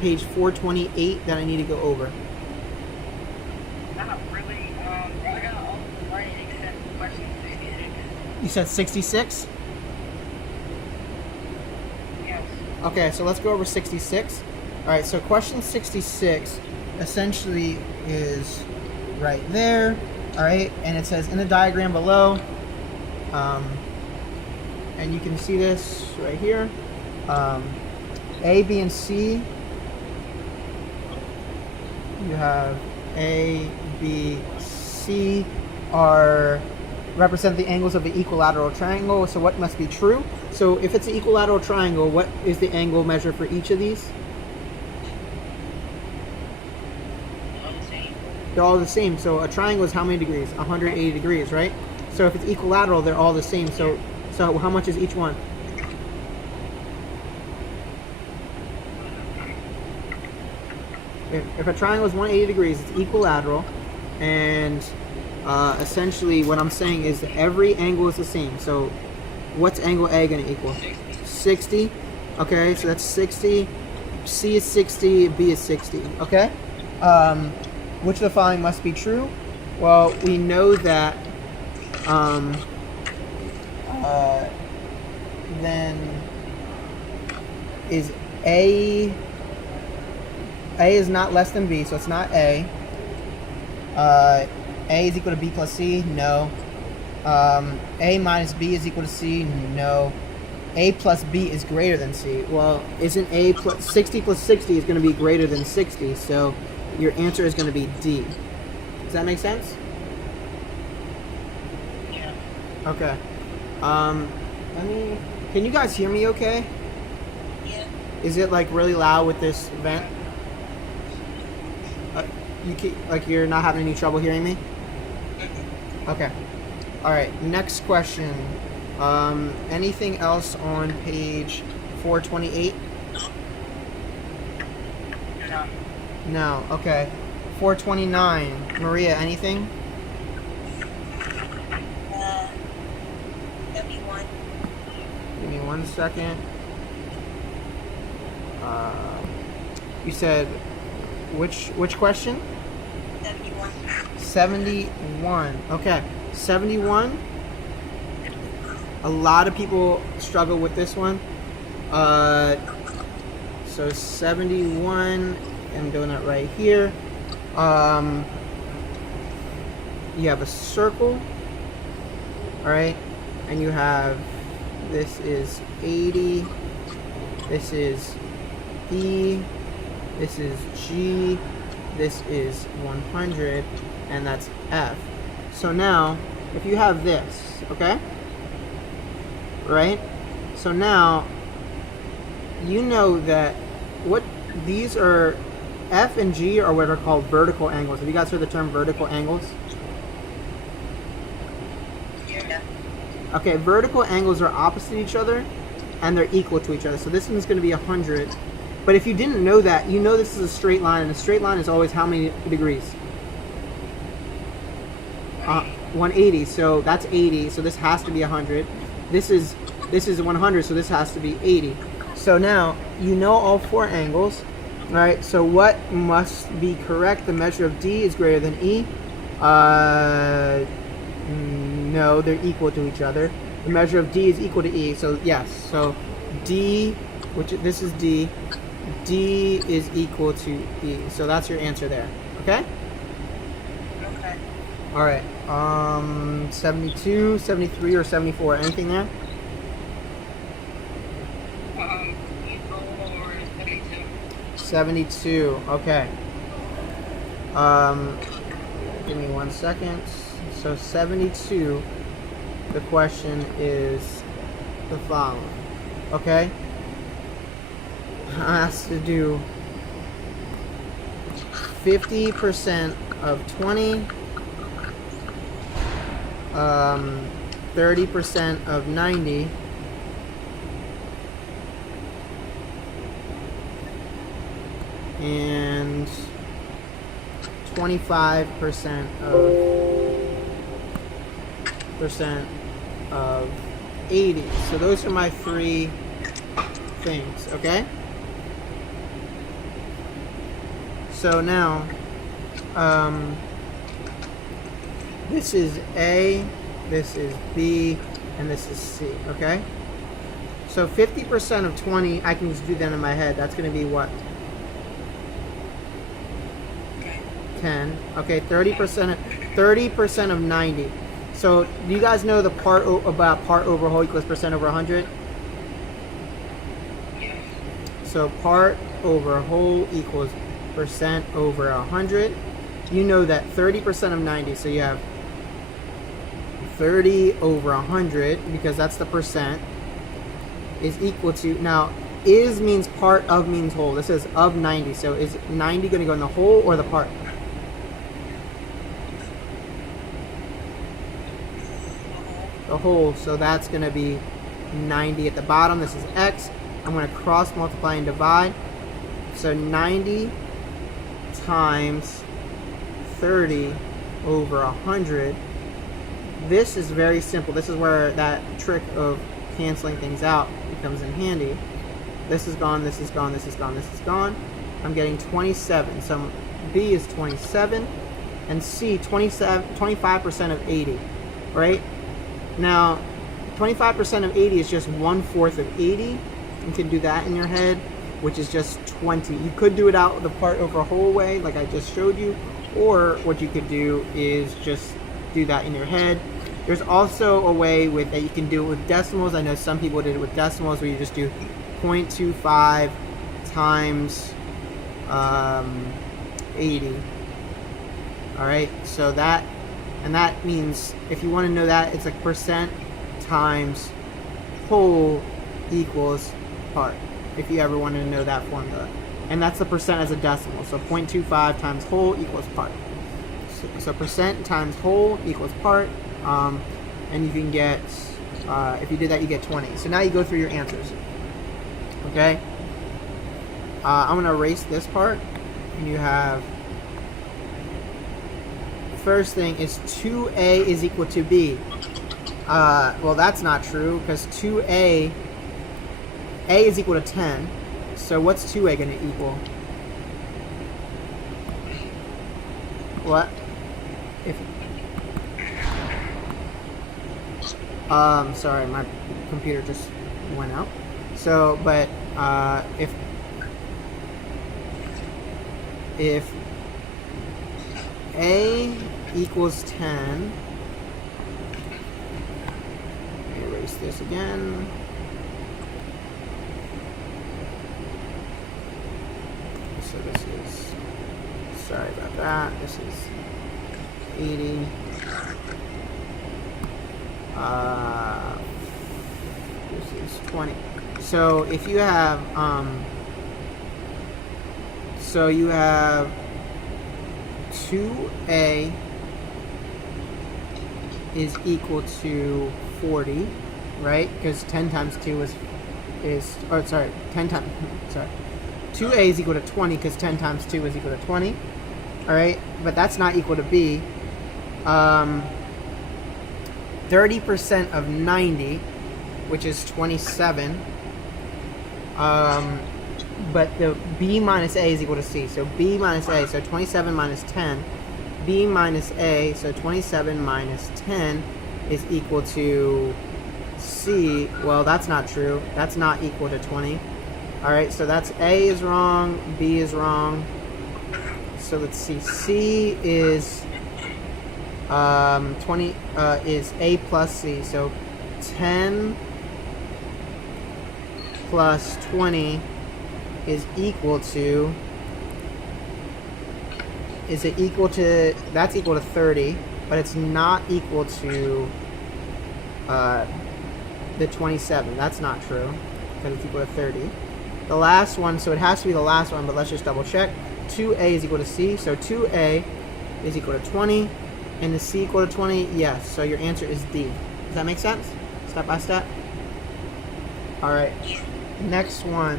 page 428 that I need to go over? Not really. I got all the writing except question 66. You said 66? Yes. Okay, so let's go over 66. All right, so question 66 essentially is right there. All right, and it says in the diagram below, and you can see this right here. A, B, and C. You have A, B, C are represent the angles of the equilateral triangle. So what must be true? So if it's an equilateral triangle, what is the angle measure for each of these? All the same. They're all the same. So a triangle is how many degrees? 180 degrees, right? So if it's equilateral, they're all the same. So how much is each one? If a triangle is 180 degrees, it's equilateral, and essentially what I'm saying is that every angle is the same. So what's angle A going to equal? 60. Okay, so that's 60. C is 60, B is 60. Okay? Which of the following must be true? Well, we know that then is A is not less than B, so it's not A. A is equal to B plus C? No. A minus B is equal to C? No. A plus B is greater than C. Well, isn't A plus 60 plus 60 is going to be greater than 60, so your answer is going to be D. Does that make sense? Yeah. Okay. Can you guys hear me okay? Yeah. Is it like really loud with this vent? You're not having any trouble hearing me? Okay. All right. Next question. Anything else on page 428? No. No. Okay. 429. Maria, anything? 71. Give me 1 second. You said which question? 71. 71. Okay. 71. A lot of people struggle with this one. So 71, I'm doing it right here. You have a circle, all right, and you have, this is 80, this is E, this is G, this is 100, and that's F. So now, if you have this, okay, right? So now, you know that what these are, F and G are what are called vertical angles. Have you guys heard the term vertical angles? Yeah. Okay, vertical angles are opposite each other, and they're equal to each other. So this one's going to be 100. But if you didn't know that, you know this is a straight line, and a straight line is always how many degrees? 180. So that's 80. So this has to be 100. This is 100. So this has to be 80. So now you know all four angles, right? So what must be correct? The measure of D is greater than E. No, they're equal to each other. The measure of D is equal to E. So yes. So D, which this is D. D is equal to E. So that's your answer there. Okay? Okay. All right. 72, 73, or 74. Anything there? Equal or 72. 72. Okay. Give me 1 second. So 72. The question is the following. Okay? I have to do 50% of 20, 30% of 90, and 25% of 80. So those are my three things, okay? So now, this is A, this is B, and this is C, okay? So 50% of 20, I can just do that in my head. That's going to be what? 10. Okay, 30% of 90. So do you guys know the part over whole equals percent over 100? So part over whole equals percent over 100. You know that 30% of 90, so you have 30 over 100, because that's the percent, is equal to, now is means part, of means whole. This is of 90, so is 90 going to go in the whole or the part? The whole, so that's going to be 90 at the bottom. This is x. I'm going to cross multiply and divide. So 90 times 30 over 100. This is very simple. This is where that trick of canceling things out becomes in handy. This is gone, this is gone, this is gone, this is gone. I'm getting 27. So B is 27, and C 25% of 80, right? Now, 25% of 80 is just 1/4 of 80. You can do that in your head, which is just 20. You could do it out the part over whole way, like I just showed you, or what you could do is just do that in your head. There's also a way with that you can do it with decimals. I know some people did it with decimals, where you just do 0.25 times 80. All right, so that, and that means, if you want to know that, it's like percent times whole equals part, if you ever wanted to know that formula. And that's the percent as a decimal. So 0.25 times whole equals part. So percent times whole equals part. And you can get, if you did that, you get 20. So now you go through your answers. Okay? I'm going to erase this part. And you have, first thing is 2A is equal to B. Well, that's not true, because 2A, A is equal to 10. So what's 2A going to equal? What? If sorry, my computer just went out. So, but if A equals 10, erase this again. So this is, sorry about that, this is 80. This is 20. So if you have, so you have 2A is equal to 40, right? Because 10 times 2 is, oh, sorry, 10 times, sorry. 2A is equal to 20, because 10 times 2 is equal to 20. All right, but that's not equal to B. 30% of 90, which is 27. But the B minus A is equal to C. So B minus A, so 27 minus 10. B minus A, so 27 minus 10 is equal to C. Well, that's not true. That's not equal to 20. All right, so that's A is wrong, B is wrong. So let's see. C is 20 is A plus C. So 10 plus 20 is equal to, is it equal to, that's equal to 30, but it's not equal to the 27. That's not true, because it's equal to 30. The last one, so it has to be the last one, but let's just double check. 2A is equal to C, so 2A is equal to 20, and is C equal to 20? Yes, so your answer is D. Does that make sense? Step by step? Alright, next one.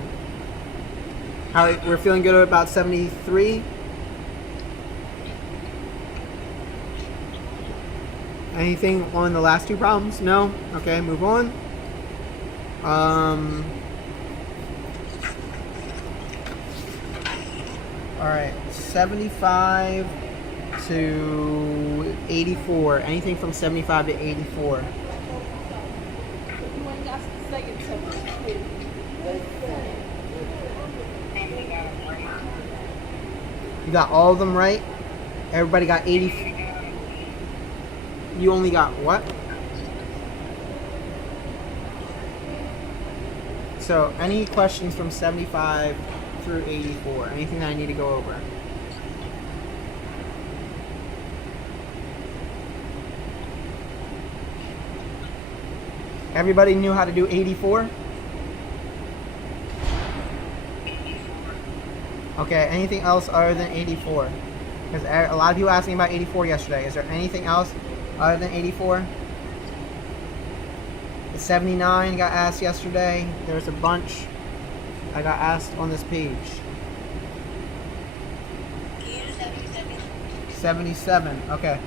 Alright, we're feeling good about 73. Anything on the last two problems? No? Okay, move on. All right, 75 to 84. Anything from 75 to 84. You got all of them right? Everybody got 80. You only got what? So, any questions from 75 through 84? Anything that I need to go over? Everybody knew how to do 84? Okay, anything else other than 84? Because a lot of people asked me about 84 yesterday. Is there anything else other than 84? The 79 got asked yesterday. There's a bunch I got asked on this page. 77, okay.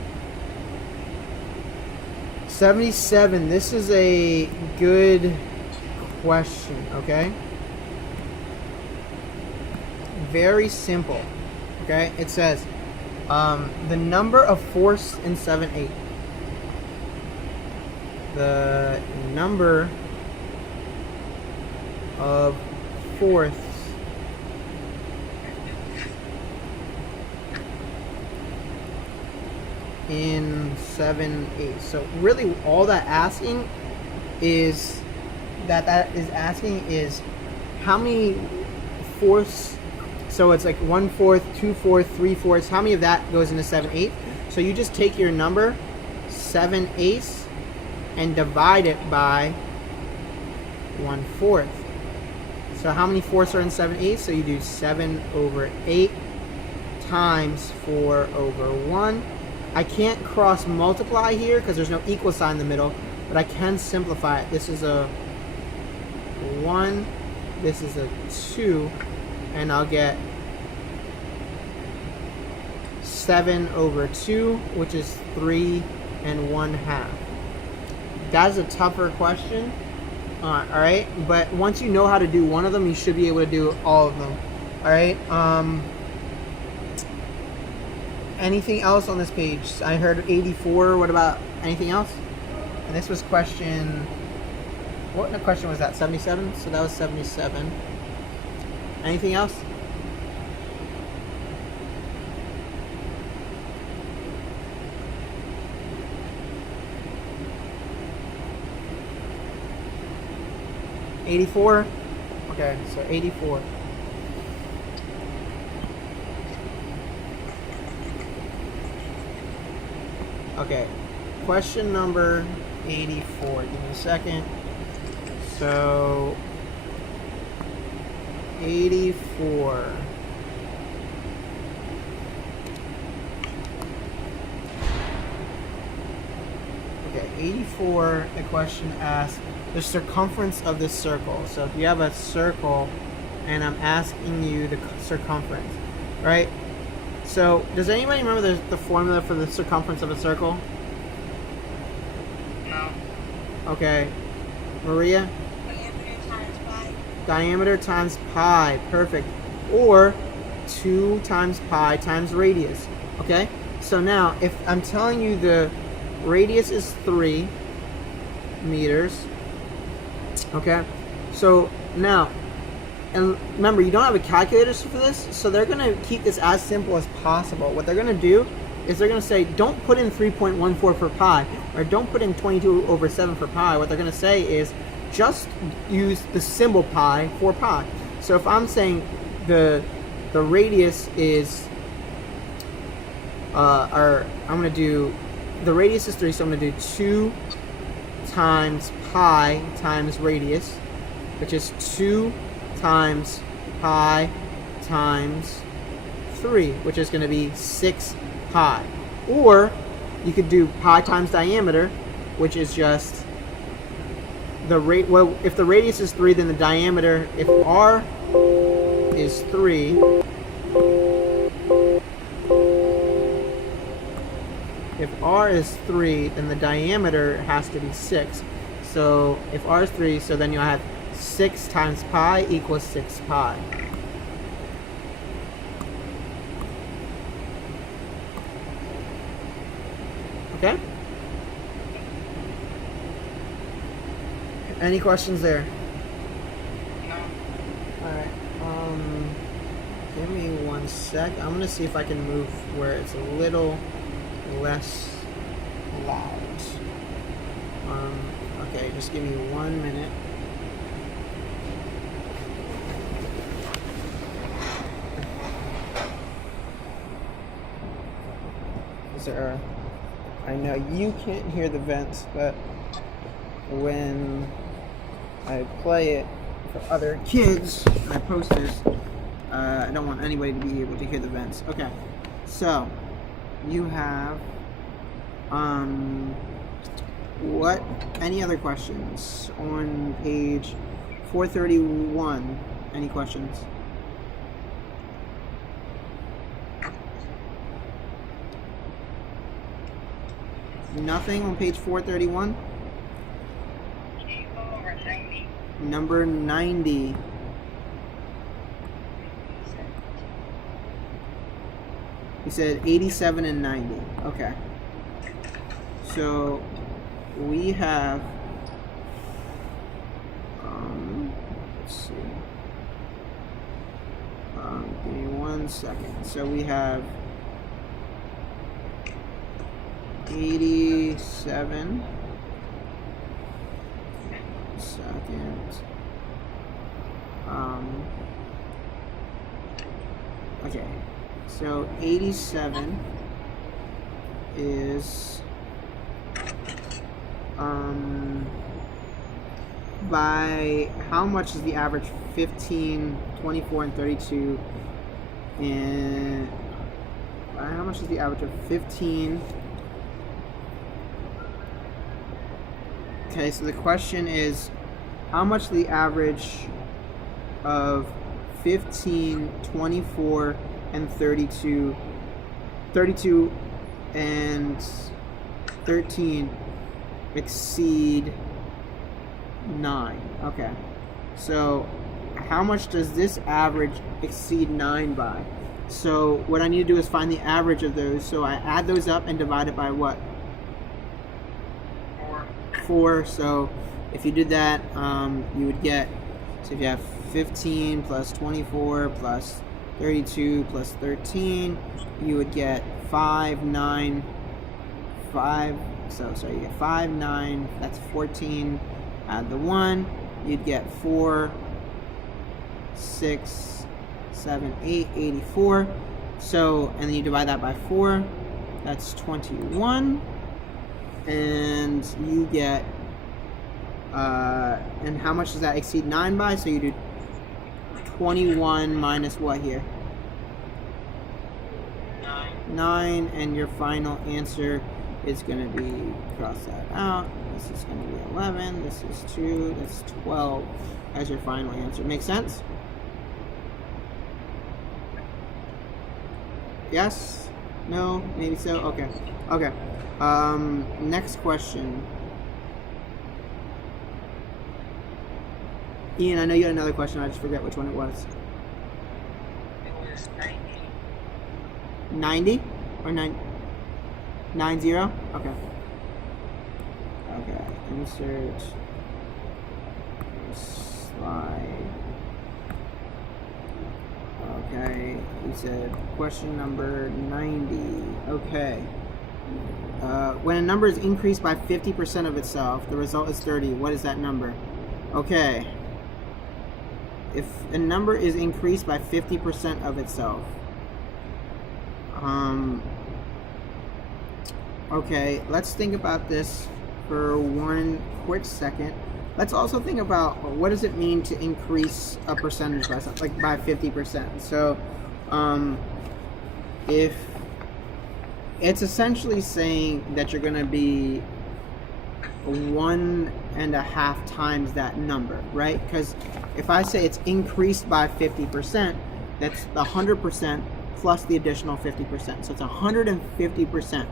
77, this is a good question, okay? Very simple, okay? It says, the number of fourths in 7/8. The number of fourths in 7/8. So really all that asking is asking is how many fourths. So it's like 1/4, 2/4, 3/4. How many of that goes into 7/8? So you just take your number 7/8 and divide it by 1/4. So how many fourths are in 7/8? So you do 7/8 times 4/1. I can't cross multiply here because there's no equal sign in the middle, but I can simplify it. This is a 1, this is a 2, and I'll get 7/2, which is 3 1/2. That is a tougher question. Alright, but once you know how to do one of them, you should be able to do all of them. Alright, anything else on this page? I heard 84. What about anything else? And this was question... What question was that? 77? So that was 77. Anything else? $84? Okay, so 84. Okay, question number 84. Give me a second. So, 84. Okay, 84, the question asks the circumference of this circle. So if you have a circle and I'm asking you the circumference, right? So does anybody remember the formula for the circumference of a circle? No. Okay. Maria? Diameter times pi. Diameter times pi. Perfect. Or 2 times pi times radius. Okay? So now, if I'm telling you the radius is 3 meters, okay? So now, and remember, you don't have a calculator for this, so they're going to keep this as simple as possible. What they're going to do is they're going to say, don't put in 3.14 for pi, or don't put in 22/7 for pi. What they're going to say is, just use the symbol pi for pi. So if I'm saying the radius is, or I'm going to do, the radius is 3, so I'm going to do 2 times pi times radius, which is 2 times pi times 3, which is going to be 6 pi. Or you could do pi times diameter, which is just the rate. Well, if the radius is 3, then the diameter, if r is 3, if r is 3, then the diameter has to be 6. So if r is 3, so then you'll have 6 times pi equals 6 pi. Okay? Any questions there? No. Alright. Give me 1 sec. I'm gonna see if I can move where it's a little less loud. Okay, just give me 1 minute. Is there I know you can't hear the vents, but when I play it for other kids and I post this, I don't want anybody to be able to hear the vents. Okay, so you have what? Any other questions on page 431? Any questions? Nothing on page 431? Can you go over 90? Number 90. You said 87 and 90. Okay. So we have let's see. Give me 1 second. So we have 87 second. Okay. So 87 is by how much is the average 15, 24, and 32? And by how much is the average of 15? Okay, so the question is how much the average of 15, 24, and 32 and 13 exceed 9. Okay, so how much does this average exceed 9 by? So what I need to do is find the average of those. So I add those up and divide it by what? 4. So if you did that, you would get, so if you have 15 plus 24 plus 32 plus 13, you would get 5, 9, 5. So sorry, you get 5, 9. That's 14. Add the 1, you'd get 4, 6, 7, 8, 84. So, and then you divide that by 4. That's 21. And you get, and how much does that exceed 9 by? So you do 21 minus what here? 9, and your final answer is going to be, cross that out, this is going to be 11, this is 2, that's 12 as your final answer. Make sense? Yes? No? Maybe so? Okay. Okay. Next question. Ian, I know you had another question, I just forget which one it was. It was 90. 90? Or 90? 90? Okay. Okay. Insert slide. Okay. You said question number 90. Okay. When a number is increased by 50% of itself, the result is 30. What is that number? Okay. If a number is increased by 50% of itself, okay, let's think about this for 1 quick second. Let's also think about what does it mean to increase a percentage by something, like by 50%. So, if it's essentially saying that you're going to be 1.5 times that number, right? Because if I say it's increased by 50%, that's the 100% plus the additional 50%. So it's 150%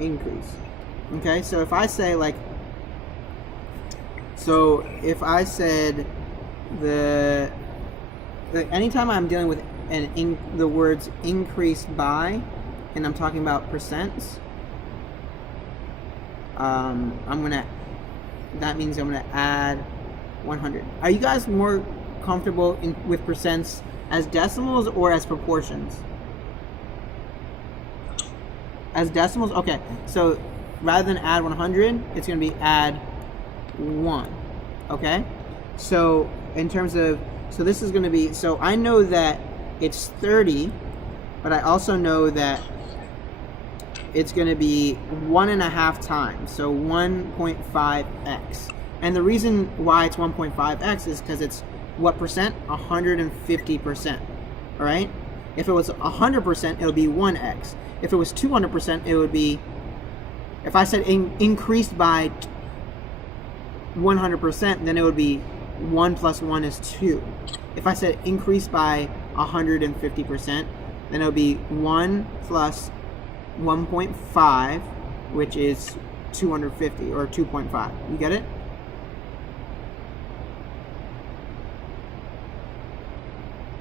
increase. Okay, so if I say like, so if I said anytime I'm dealing with the words increase by, and I'm talking about percents, that means I'm gonna add 100. Are you guys more comfortable with percents as decimals or as proportions? As decimals? Okay, so rather than add 100, it's gonna be add 1. Okay, so in terms of, so this is gonna be, so I know that it's 30, but I also know that it's going to be 1.5 times, so 1.5x. And the reason why it's 1.5x is because it's what percent? 150%. All right? If it was 100%, it would be 1x. If it was 200%, it would be, if I said increased by 100%, then it would be 1 plus 1 is 2. If I said increased by 150%, then it would be 1 plus 1.5, which is 250, or 2.5. You get it?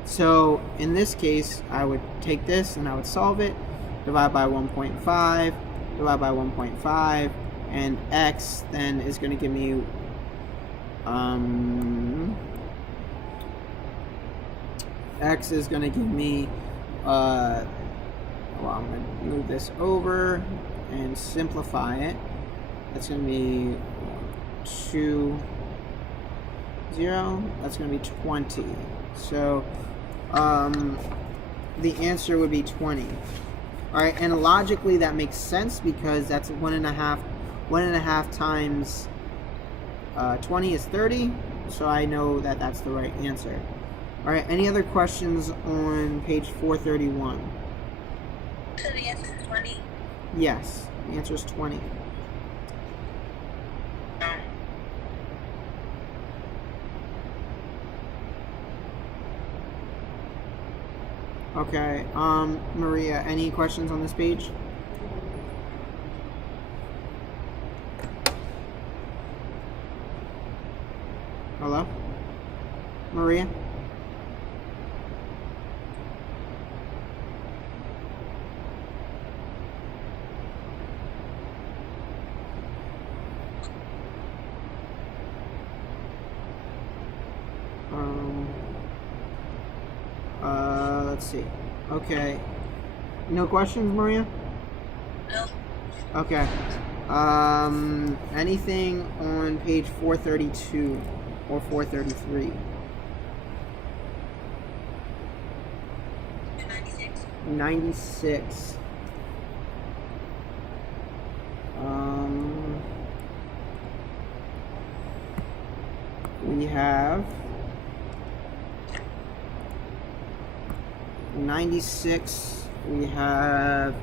So in this case, I would take this and I would solve it, divide by 1.5, divide by 1.5, and x then is going to give me x is going to give me well, I'm going to move this over and simplify it. That's going to be 2, 0. That's going to be 20. So the answer would be 20. All right, and logically that makes sense because that's 1.5 times 20 is 30. So I know that that's the right answer. All right, any other questions on page 431? So the answer is 20. Yes, the answer is 20. Okay, Maria, any questions on this page? Hello? Maria? Let's see. Okay. No questions, Maria? No. Okay. Anything on page 432 or 433? 96. 96. We have 96. We have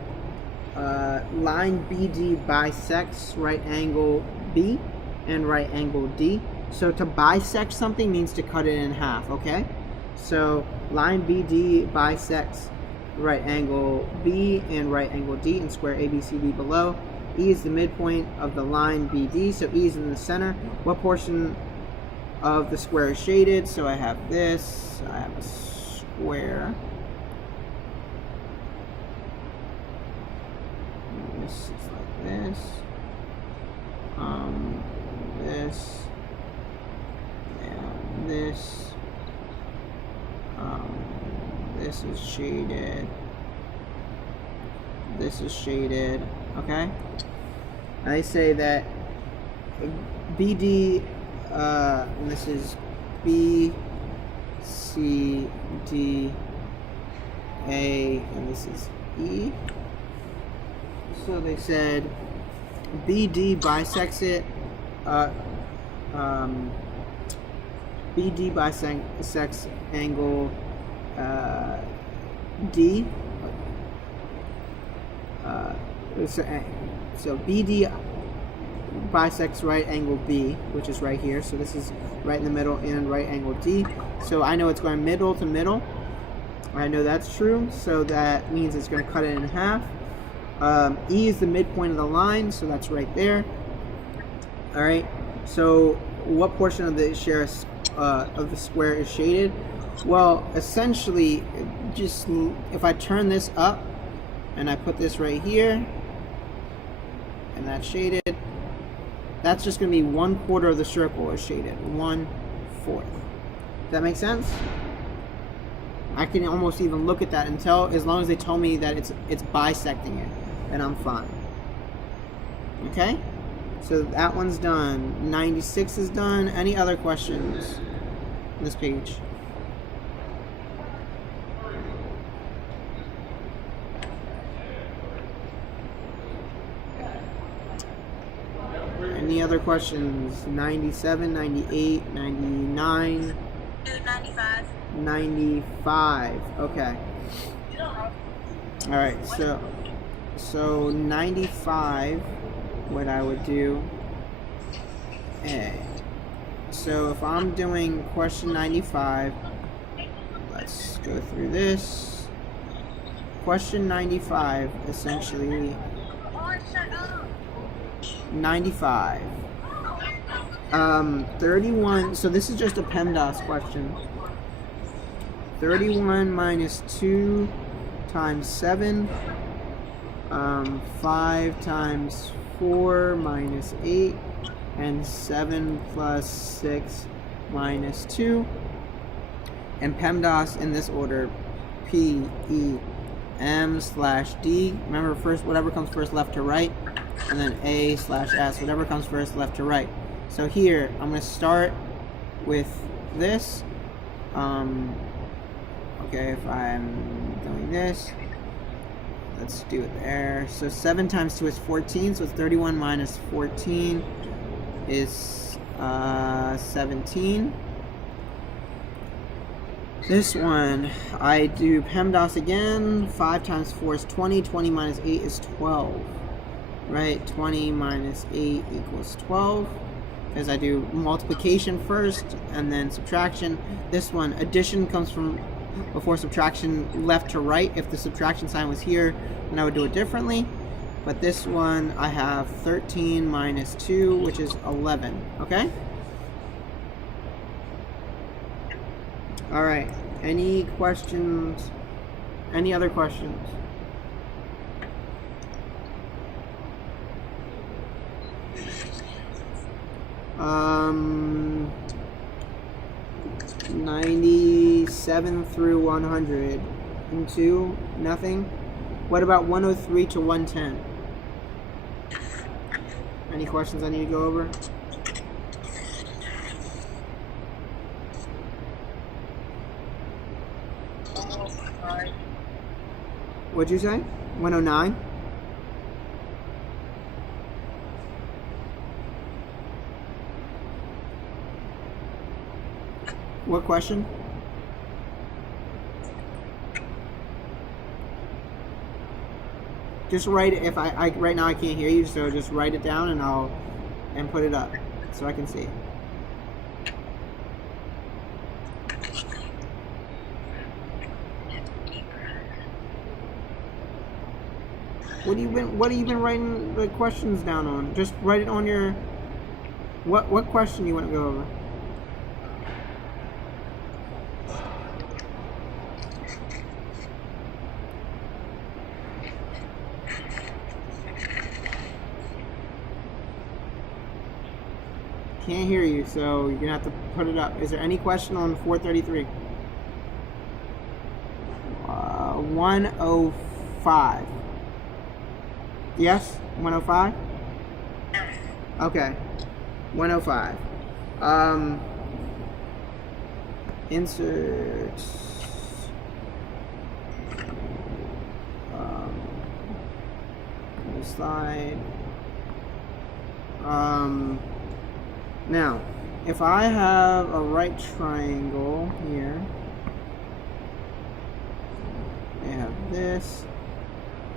line BD bisects right angle B and right angle D. So to bisect something means to cut it in half, okay? So line BD bisects right angle B and right angle D and square ABCD below. E is the midpoint of the line BD, so E is in the center. What portion of the square is shaded? So I have this, I have a square. This is like this. This and this. This is shaded. This is shaded. Okay. I say that BD, and this is B, C, D, A, and this is E. So they said BD bisects it. BD bisects angle D. So BD bisects right angle B, which is right here. So this is right in the middle, and right angle D. So I know it's going middle to middle. I know that's true. So that means it's going to cut it in half. E is the midpoint of the line, so that's right there. All right. So what portion of the of the square is shaded? Well, essentially, just if I turn this up and I put this right here, and that's shaded, that's just going to be 1/4 of the circle is shaded. 1/4. Does that make sense? I can almost even look at that and tell, as long as they tell me that it's bisecting it, then I'm fine. Okay? So that one's done. 96 is done. Any other questions on this page? Any other questions? 97, 98, 99, Do 95. 95. Okay. Alright, so 95, what I would do, so if I'm doing question 95, let's go through this. Question 95, essentially, 95. 31, so this is just a PEMDAS question. 31 minus 2 times 7, 5 times 4 minus 8, and 7 plus 6 minus 2. And PEMDAS in this order, P, E, M slash D. Remember, first, whatever comes first, left to right, and then A slash S, whatever comes first, left to right. So here, I'm going to start with this. Okay, if I'm doing this, let's do it there. So 7 times 2 is 14, so 31 minus 14 is 17. This one, I do PEMDAS again. 5 times 4 is 20. 20 minus 8 is 12. Right? 20 minus 8 equals 12. Because I do multiplication first and then subtraction. This one, addition comes from before subtraction, left to right. If the subtraction sign was here, then I would do it differently. But this one, I have 13 minus 2, which is 11. Okay? Alright. Any questions? Any other questions? Um, 97 through 100. And 2, nothing. What about 103 to 110? Any questions I need to go over? What'd you say? 109? What question? Just write it. If I right now I can't hear you, so just write it down and put it up so I can see it. What have you been writing the questions down on? Just write it on your what question you want to go over? Can't hear you, so you're gonna have to put it up. Is there any question on 433? 105. Yes? 105? Okay. 105. Insert. Slide. Now, if I have a right triangle here, I have this.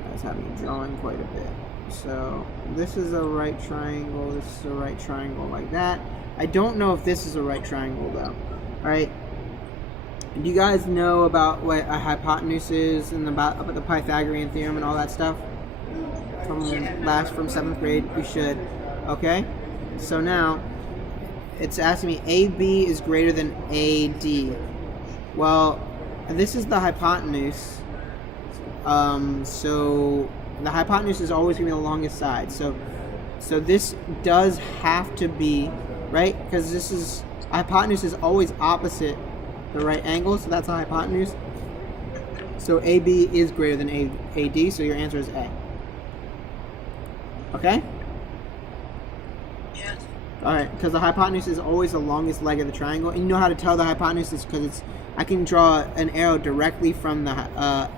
That's having me drawing quite a bit. So this is a right triangle. This is a right triangle like that. I don't know if this is a right triangle though. All right. Do you guys know about what a hypotenuse is and about the Pythagorean theorem and all that stuff from 7th grade? You should. Okay. So now it's asking me AB is greater than AD. Well, this is the hypotenuse. So the hypotenuse is always going to be the longest side. So So this does have to be, right? Because this is, hypotenuse is always opposite the right angle, so that's a hypotenuse. So AB is greater than AD, so your answer is A. Okay? Yes. Alright, because the hypotenuse is always the longest leg of the triangle. And you know how to tell the hypotenuse is because it's, I can draw an arrow directly from the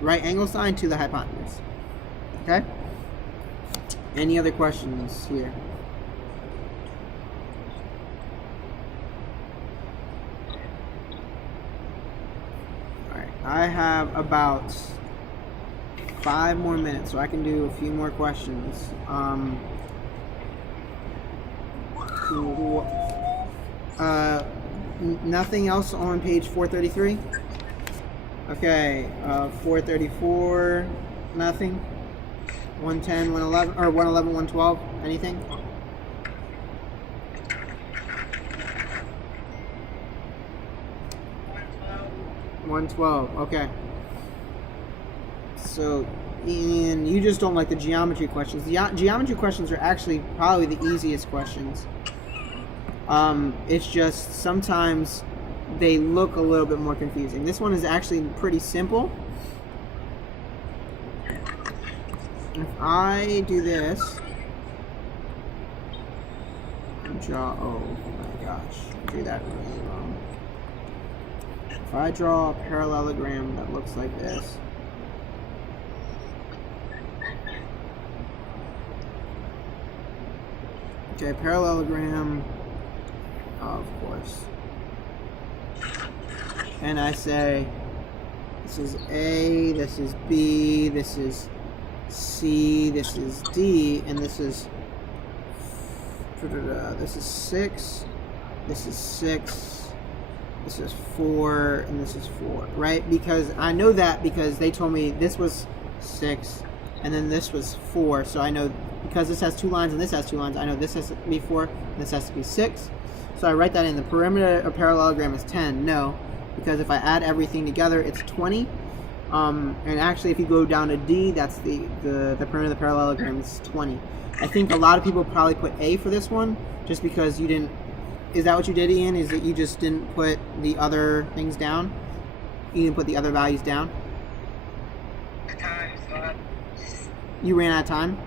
right angle sign to the hypotenuse. Okay? Any other questions here? Alright, I have about 5 more minutes, so I can do a few more questions. Nothing else on page 433? Okay, 434, nothing? 110, 111, or 111, 112, anything? One 112, okay. So, Ian, you just don't like the geometry questions. The geometry questions are actually probably the easiest questions. It's just sometimes they look a little bit more confusing. This one is actually pretty simple. If I do this, draw, oh my gosh, I drew that really wrong. If I draw a parallelogram that looks like this, okay, parallelogram, of course, and I say, this is A, this is B, this is C, this is D, and this is 6, this is 6, this is 4, and this is 4, right? Because I know that because they told me this was 6, and then this was 4, so I know because this has 2 lines and this has 2 lines, I know this has to be 4 and this has to be 6. So I write that in. The perimeter of parallelogram is 10. No, because if I add everything together, it's 20. And actually, if you go down to D, that's the perimeter of the parallelogram is 20. I think a lot of people probably put A for this one, just because you didn't. Is that what you did, Ian? Is that you just didn't put the other things down? You didn't put the other values down? time, so You ran out of time?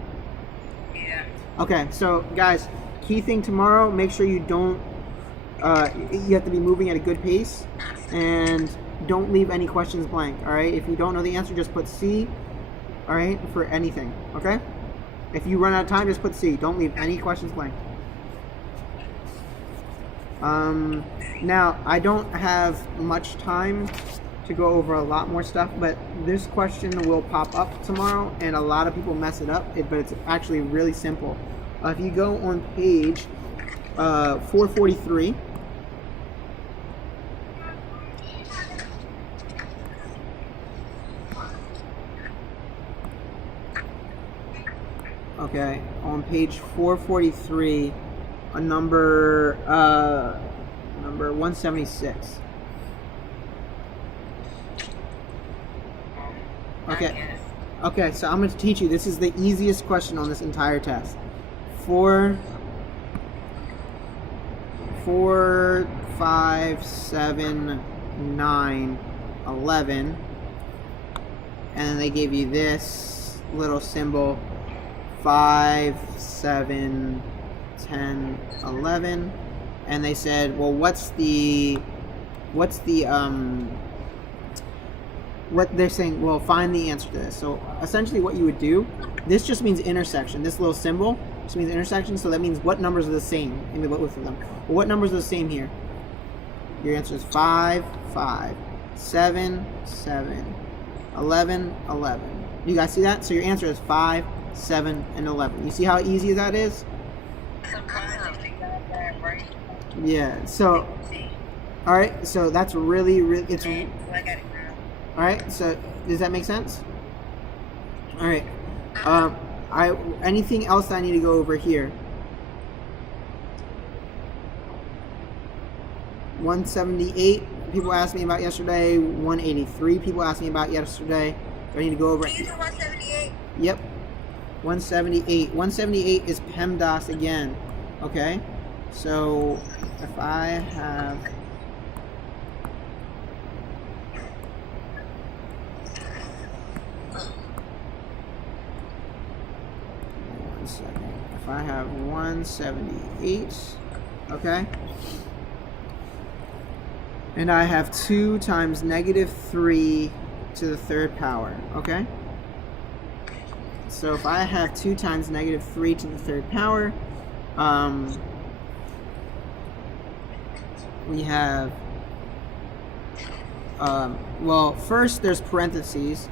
yeah. Okay, so guys, key thing tomorrow, make sure you don't, you have to be moving at a good pace, and don't leave any questions blank, alright? If you don't know the answer, just put C, alright, for anything, okay? If you run out of time, just put C. Don't leave any questions blank. Now, I don't have much time to go over a lot more stuff, but this question will pop up tomorrow, and a lot of people mess it up, but it's actually really simple. If you go on page 443, okay, on page 443, a number 176. Okay. Okay, so I'm going to teach you. This is the easiest question on this entire test. 4, 5, 7, 9, 11. And then they gave you this little symbol. 5, 7, 10, 11. And they said, well, what they're saying, well, find the answer to this. So essentially what you would do, this just means intersection. This little symbol just means intersection, so that means what numbers are the same in the both of them. Well, what numbers are the same here? Your answer is 5, 5, 7, 7, 11, 11. You guys see that? So your answer is 5, 7, and 11. You see how easy that is? Surprisingly got that right. Yeah, so, alright, so that's really, it's, I got it now. alright, so does that make sense? Alright, anything else I need to go over here? 178 people asked me about yesterday. 183 people asked me about yesterday. Do I need to go over Can you do 178? Yep. 178. 178 is PEMDAS again. Okay? So if I have 1 second. If I have 178, okay? And I have 2 times -3 to the third power, okay? So if I have 2 times -3 to the third power, we have, well, first there's parentheses.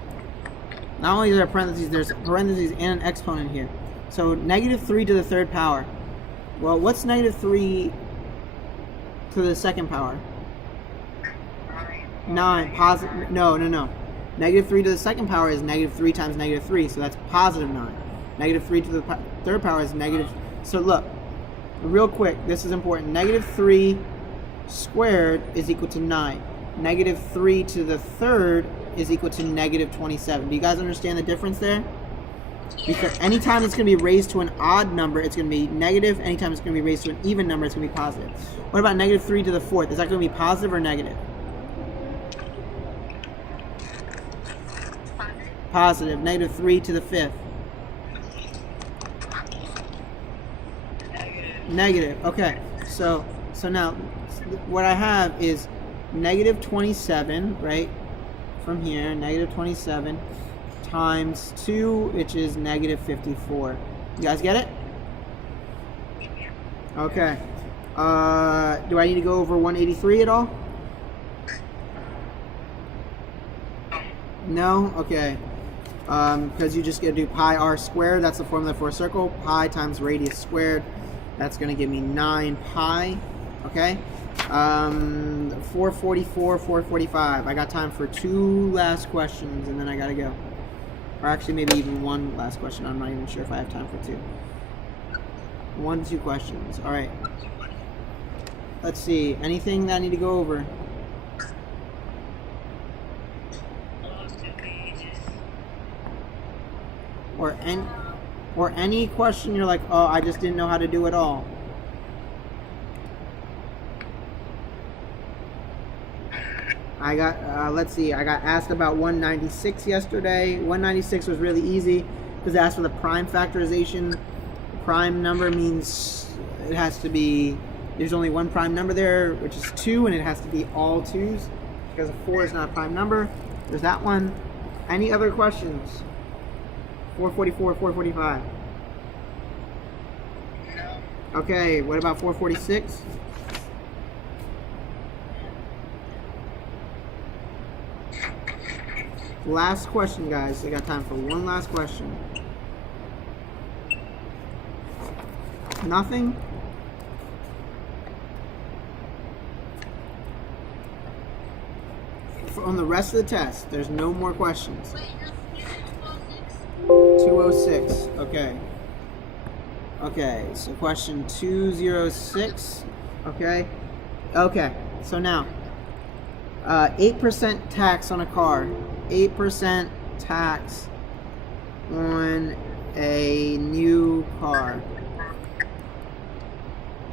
Not only is there parentheses, there's parentheses and an exponent here. So -3 to the third power. Well, what's -3 to the second power? 9. Positive. No. -3 to the second power is -3 times -3, so that's +9. -3 to the third power is negative. So look, real quick, this is important. -3 squared is equal to 9. -3 to the third is equal to -27. Do you guys understand the difference there? Because anytime it's going to be raised to an odd number, it's going to be negative. Anytime it's going to be raised to an even number, it's going to be positive. What about -3 to the fourth? Is that going to be positive or negative? Positive. -3 to the fifth. Negative. Okay. So now what I have is -27, right? From here, -27 times 2, which is -54. You guys get it? Okay. Do I need to go over 183 at all? No? Okay. Because you just get to do pi r squared. That's the formula for a circle. Pi times radius squared. That's going to give me 9 pi. Okay? 444, 445. I got time for 2 last questions, and then I got to go. Or actually, maybe even 1 last question. I'm not even sure if I have time for 2. 1 to 2 questions. All right. Let's see. Anything that I need to go over? Or any question you're like, oh, I just didn't know how to do it all. I got, let's see, I got asked about 196 yesterday. 196 was really easy because it asked for the prime factorization. Prime number means it has to be, there's only one prime number there, which is 2, and it has to be all 2s because a 4 is not a prime number. There's that one. Any other questions? 444, 445. No. Okay, what about 446? Last question, guys. I got time for one last question. Nothing? On the rest of the test, there's no more questions. 206. Okay. Okay, so question 206. Okay. Okay, so now 8% tax on a car. 8% tax on a new car.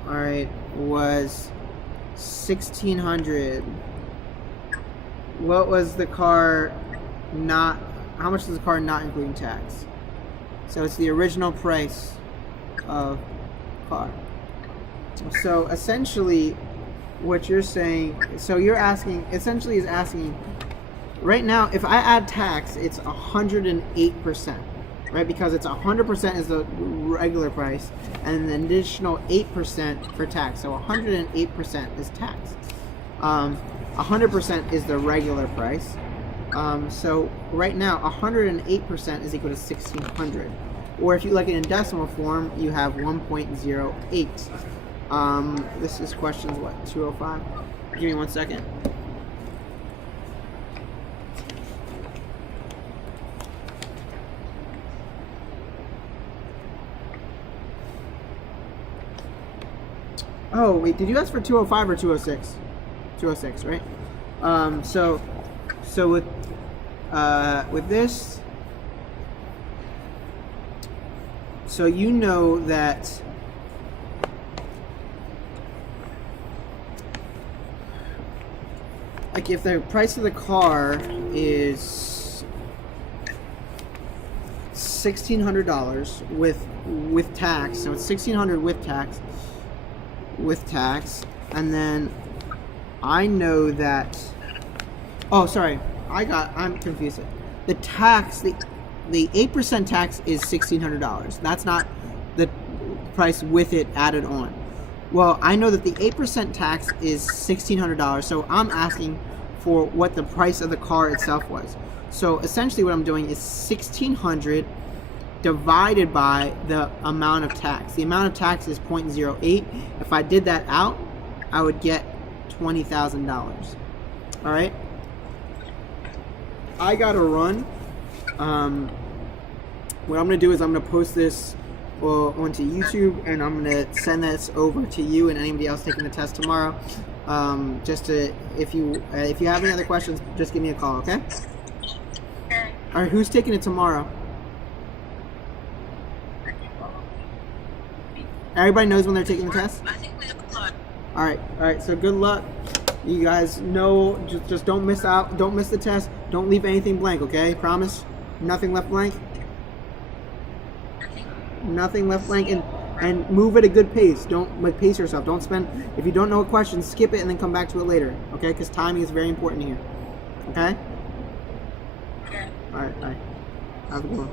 Alright, was $1,600. What was the car not, how much is the car not including tax? So it's the original price of car. So essentially what you're saying, so you're asking, essentially is asking, right now if I add tax, it's 108%, right? Because it's 100% is the regular price and an additional 8% for tax. So 108% is tax. 100% is the regular price. So right now 108% is equal to 1,600. Or if you like it in decimal form, you have 1.08. This is questions what, 205? Give me 1 second. Oh wait, did you ask for 205 or 206? 206, right? So with this, So you know that like if the price of the car is $1,600 with tax, so it's $1,600 with tax, and then I know that. Oh, sorry, I'm confused. The tax, the 8% tax is $1,600. That's not the price with it added on. Well, I know that the 8% tax is $1,600, so I'm asking for what the price of the car itself was. So essentially what I'm doing is $1,600 divided by the amount of tax. The amount of tax is 0.08. If I did that out, I would get $20,000. All right? I gotta run. What I'm gonna do is I'm gonna post this onto YouTube, and I'm gonna send this over to you and anybody else taking the test tomorrow. Just to, if you have any other questions, just give me a call, okay? Okay. All right, who's taking it tomorrow? Everybody knows when they're taking the test? I think we have a lot. All right, so good luck. You guys know, just don't miss out, don't miss the test, don't leave anything blank, okay? Promise? Nothing left blank? Nothing left blank, and move at a good pace. Don't pace yourself. Don't spend, if you don't know a question, skip it and then come back to it later, okay? Because timing is very important here, okay? Okay. All right. Have a good one.